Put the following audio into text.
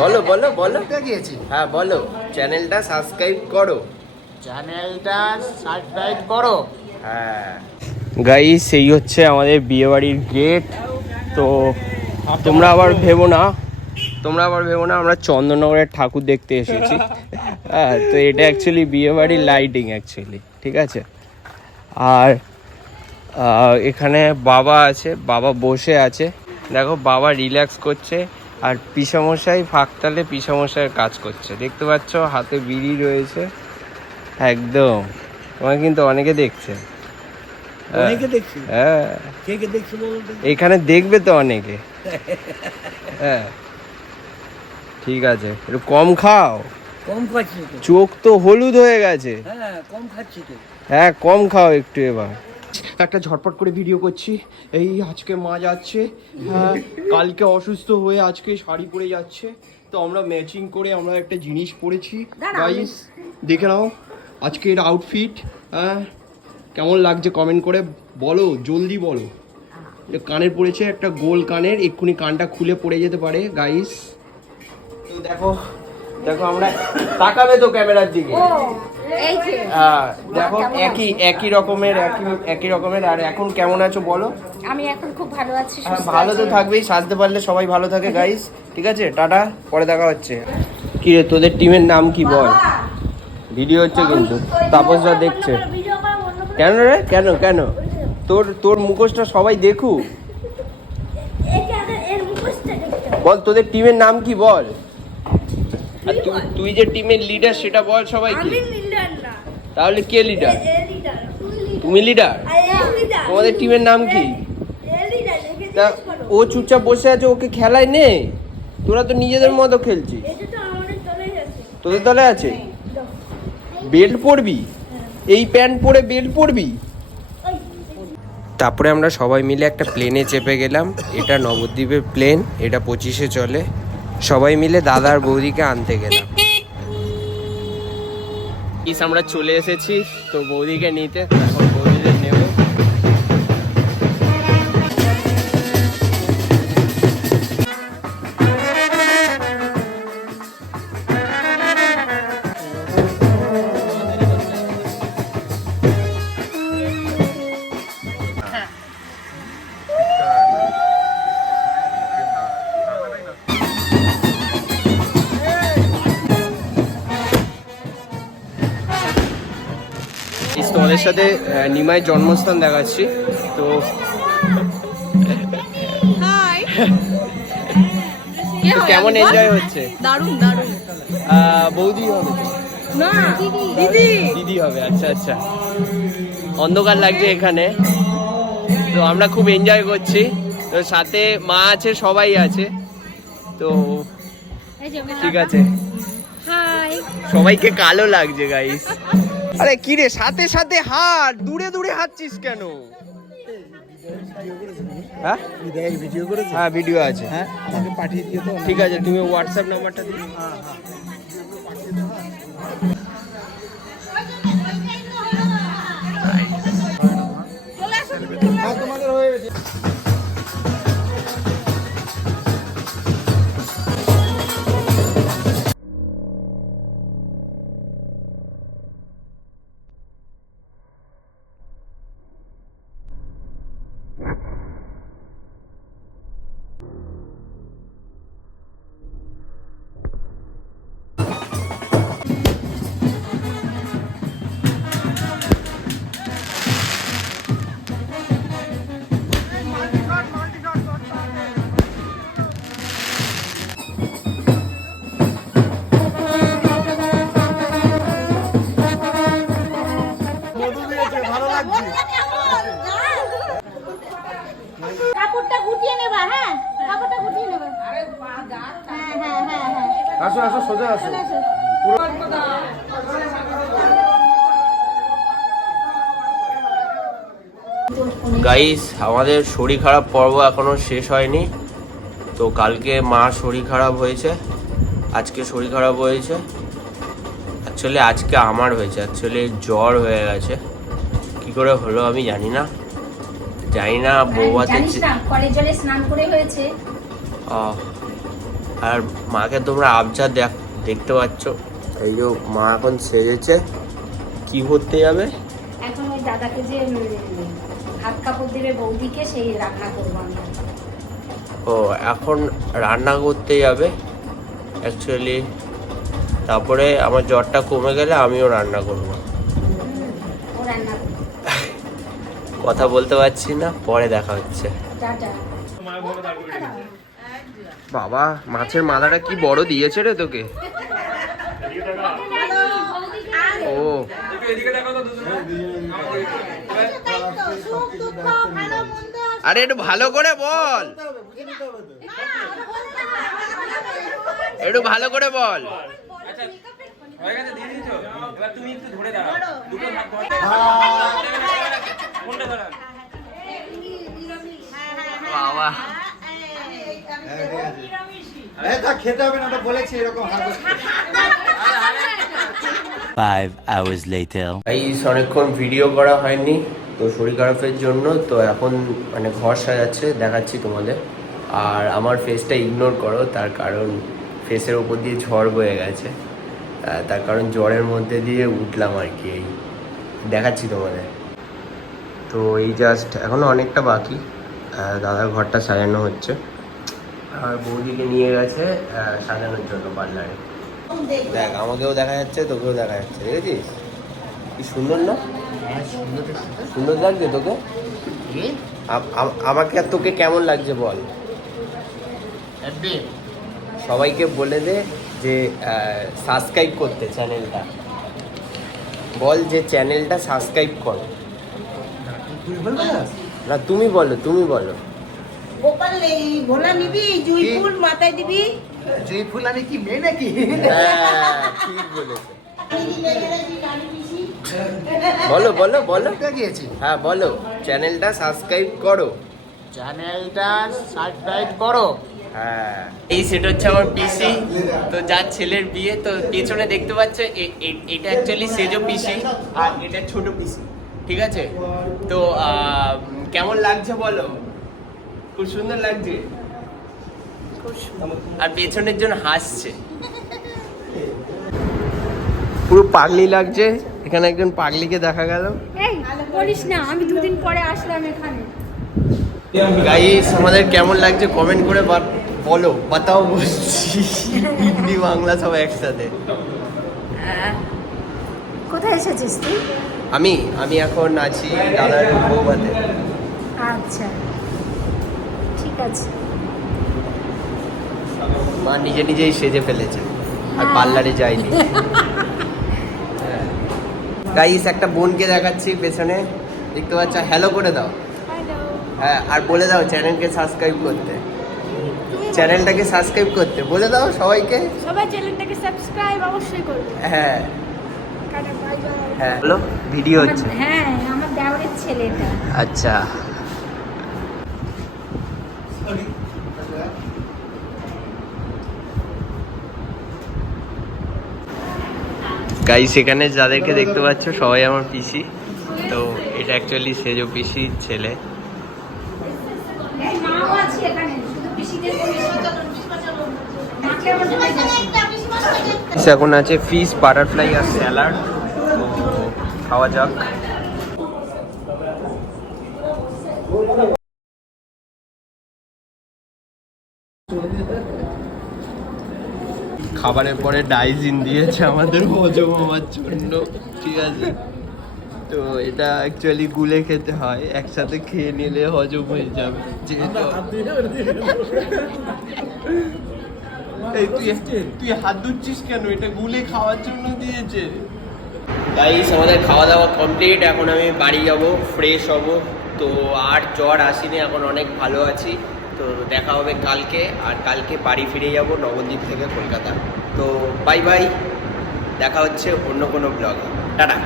বলো বলো বলো গিয়েছি। হ্যাঁ বলো, চ্যানেলটা সাবস্ক্রাইব করো, হ্যাঁ গাইস। এই হচ্ছে আমাদের বিয়েবাড়ির গেট। তো তোমরা আবার ভেবো না আমরা চন্দননগরের ঠাকুর দেখতে এসেছি। হ্যাঁ, তো এটা অ্যাকচুয়ালি বিয়েবাড়ির লাইটিং অ্যাকচুয়ালি, ঠিক আছে। আর এখানে বাবা আছে, বাবা বসে আছে, দেখো বাবা রিল্যাক্স করছে। আর পিসামশাই ফাঁকতালে পিসামশাইয়ের কাজ করছে, দেখতে পাচ্ছ হাতে বিড়ি রয়েছে একদম। তোমাকে কিন্তু অনেকে দেখছে, হ্যাঁ এখানে দেখবে তো অনেকে। হ্যাঁ ঠিক আছে, একটু কম খাও, কম খাচ্ছি তো, চোখ তো হলুদ হয়ে গেছে। হ্যাঁ কম খাচ্ছি তো, হ্যাঁ কম খাও একটু। এবার একটা ঝটপট করে ভিডিও করছি। এই আজকে মা যাচ্ছে, হ্যাঁ কালকে অসুস্থ হয়ে আজকে শাড়ি পরে যাচ্ছে। তো আমরা ম্যাচিং করে আমরা একটা জিনিস পরেছি গাইস, দেখে নাও আজকের আউটফিট। হ্যাঁ কেমন লাগছে কমেন্ট করে বলো, জলদি বলো। কানের পড়েছে একটা গোল কানের, এক্ষুনি কানটা খুলে পড়ে যেতে পারে গাইস। তো দেখো দেখো আমরা তাকাবে তো ক্যামেরার দিকে। হ্যাঁ দেখো একই রকমের। আর এখন কেমন আছো বলো? আমি এখন খুব ভালো আছি। হ্যাঁ ভালো তো থাকবেই, সাজতে পারলে সবাই ভালো থাকে গাইস। ঠিক আছে, টাটা, পরে দেখা হচ্ছে। কি রে তোদের টিমের নাম কি বল? ভিডিও হচ্ছে কিন্তু, তাপসদা দেখছে। কেন রে, কেন কেন? তোর মুখোশটা সবাই দেখুক। বল তোদের টিমের নাম কি বল? আর তুই যে টিমের লিডার সেটা বল সবাইকে। তাহলে কে লিডার? তুমি লিডার? তোমাদের টিমের নাম কি? তা ও চুপচাপ বসে আছে, ওকে খেলায় নে। তোরা তো নিজেদের মতো খেলছিস। তোদের দলে আছে? বেল্ট পরবি? এই প্যান্ট পরে বেল্ট পরবি? তারপরে আমরা সবাই মিলে একটা প্লেনে চেপে গেলাম। এটা নবদ্বীপের প্লেন, এটা 25-এ চলে। সবাই মিলে দাদা আর বৌদিকে আনতে গেলাম। আমরা চলে এসেছি তো বৌদিকে নিতে, এখন বৌদিদের নেব। তোমাদের সাথে নিমাইয়ের জন্মস্থান দেখাচ্ছি। তো কেমন এনজয় হচ্ছে? দারুণ দারুণ। বৌদি হবে তো? না দিদি, দিদি হবে। আচ্ছা আচ্ছা, অন্ধকার লাগছে এখানে। তো আমরা খুব এনজয় করছি, তো সাথে মা আছে, সবাই আছে। তো ঠিক আছে, সবাইকে কালো লাগছে গাইস। আরে কি রে, সাথে সাথে হাঁট, দূরে দূরে হাঁটছিস কেন? হ্যাঁ হ্যাঁ ভিডিও আছে, হ্যাঁ আমাকে পাঠিয়ে দিও তো। ঠিক আছে, তুমি হোয়াটসঅ্যাপ নাম্বারটা দিও। হ্যাঁ হ্যাঁ তোমাদের হয়ে গেছে। কাপড়টা গুটিয়ে নেবা, হ্যাঁ কাপড়টা গুটিয়ে নেবা। হ্যাঁ হ্যাঁ হ্যাঁ হ্যাঁ, আসো আসো, সোজা আসো। গাইস আমাদের শরীর খারাপ পর্ব এখনো শেষ হয়নি। তো কালকে মা শরীর খারাপ হয়েছে, আজকে শরীর খারাপ হয়েছে। অ্যাকচুয়ালি আজকে আমার হয়েছে, অ্যাকচুয়ালি জ্বর হয়ে গেছে। কি করে হলো আমি জানি না বৌভাতে কলের জলে স্নান করে হয়েছে। আর মাকে তোমরা আবছার দেখতে পাচ্ছ, এই যে মা এখন সেজেছে, কি করতে যাবে? এখন ওই দাদাকে যে হাত কাপড় দেবে বৌদিকে, সেই রান্না করবো আমি। ও এখন রান্না করতে যাবে অ্যাকচুয়ালি, তারপরে আমার জ্বরটা কমে গেলে আমিও রান্না করবো। ও রান্না করবে। কথা বলতে পারছি না, পরে দেখা হচ্ছে। টাটা। বাবা মাছের মাথাটা কি বড় দিয়েছে রে তোকে। ও আরে একটু ভালো করে বল, একটু ভালো করে বল। বাবা খেতে হবে না, ওটা বলেছি এরকম হাত 5 hours later. এই অনেকক্ষণ ভিডিও করা হয়নি তো শরীর খারাপের জন্য, তো এখন মানে ঘর সাজাচ্ছে, দেখাচ্ছি তোমাদের। আর আমার ফেসটা ইগনোর করো, তার কারণ ফেসের উপর দিয়ে ঝড় বয়ে গেছে, তার কারণ জ্বরের মধ্যে দিয়ে উঠলাম আর কি। এই দেখাচ্ছি তোমাদের। তো এই জাস্ট এখনও অনেকটা বাকি, দাদার ঘরটা সাজানো হচ্ছে, আর বৌদিকে নিয়ে গেছে সাজানোর জন্য পার্লারে। দেখ আমাকেও দেখা যাচ্ছে, তোকেও দেখা যাচ্ছে, দেখেছিস কি সুন্দর না? সুন্দর লাগছে তোকে? আমাকে আর তোকে কেমন লাগছে বল? সবাইকে বলে দে যে সাবস্ক্রাইব করতে চ্যানেলটা, বল যে চ্যানেলটা সাবস্ক্রাইব কর। না তুমি বলো, তুমি বলো। গোপাল এই ভোলা নিবি, জুই ফুল মাথায় দিবি। জুই ফুল আমি কি মেয়ে নাকি? হ্যাঁ ঠিক বলেছে। বলো বলো বলো, গিয়েছি হ্যাঁ বলো, চ্যানেলটা সাবস্ক্রাইব করো, চ্যানেলটা সাবস্ক্রাইব করো। হ্যাঁ এই সেট হচ্ছে আমার পিসি, তো যার ছেলের বিয়ে, তো পেছনে দেখতে পাচ্ছ এটা অ্যাকচুয়ালি সেজো পিসি আর এটা ছোট পিসি, ঠিক আছে? তো কেমন লাগছে বলো? খুব সুন্দর লাগছে, আর পেছনের জন্য হাসছে, পুরো পাগলি লাগছে। এখানে একজন পাগলিকে দেখা গেল। এই বলিস না, আমি দুদিন পরে আসলাম এখানে। গাইস আমাদের কেমন লাগছে কমেন্ট করে বলো, বাতাও, বলছি হিন্দি বাংলা সব একসাথে। কোথায় এসেছিস তুই? আমি এখন আছি দাদার বৌভাতে। আচ্ছা ঠিক আছে। মা নিজে নিজেই সেজে ফেলেছে আর পার্লারে যায়নি। গাইস একটা বোনকে দেখাচ্ছি পেছনে, দেখতে পাচ্ছ, হ্যালো করে দাও। হ্যাঁ আর বলে দাও চ্যানেলকে সাবস্ক্রাইব করতে, চ্যানেলটাকে সাবস্ক্রাইব করতে বলে দাও সবাইকে। সবাই চ্যানেলটাকে সাবস্ক্রাইব অবশ্যই করবে। হ্যাঁ টাটা, বাই বাই। হ্যাঁ বলো, ভিডিও হচ্ছে। হ্যাঁ আমার দেওরের ছেলেটা। আচ্ছা গাইস এখানে যাদেরকে দেখতে পাচ্ছ সবাই আমার পিসি, তো এটা অ্যাকচুয়ালি সেজো পিসির ছেলে। মাও আছে এখানে, শুধু পিসিদের মাকে আমার সবাই যাচ্ছে। এখন আছে ফিশ, বাটারফ্লাই আর স্যালাড, খাওয়া যাক। খাবারের পরে ডাইজিন দিয়েছে আমাদের হজম হওয়ার জন্য, ঠিক আছে? তো এটা অ্যাকচুয়ালি গুলে খেতে হয়, একসাথে খেয়ে নিলে হজম হয়ে যাবে। যেহেতু এই তুই হাত ধুচ্ছিস কেন? এটা গুলে খাওয়ার জন্য দিয়েছে। গাইস আমাদের খাওয়া দাওয়া কমপ্লিট, এখন আমি বাড়ি যাব, ফ্রেশ হব। তো আর জ্বর আসেনি, এখন অনেক ভালো আছি। তো দেখা হবে কালকে, আর কালকে বাড়ি ফিরে যাব নবদ্বীপ থেকে কলকাতা। তো বাই বাই, দেখা হচ্ছে অন্য কোনো ব্লগে। টাটা।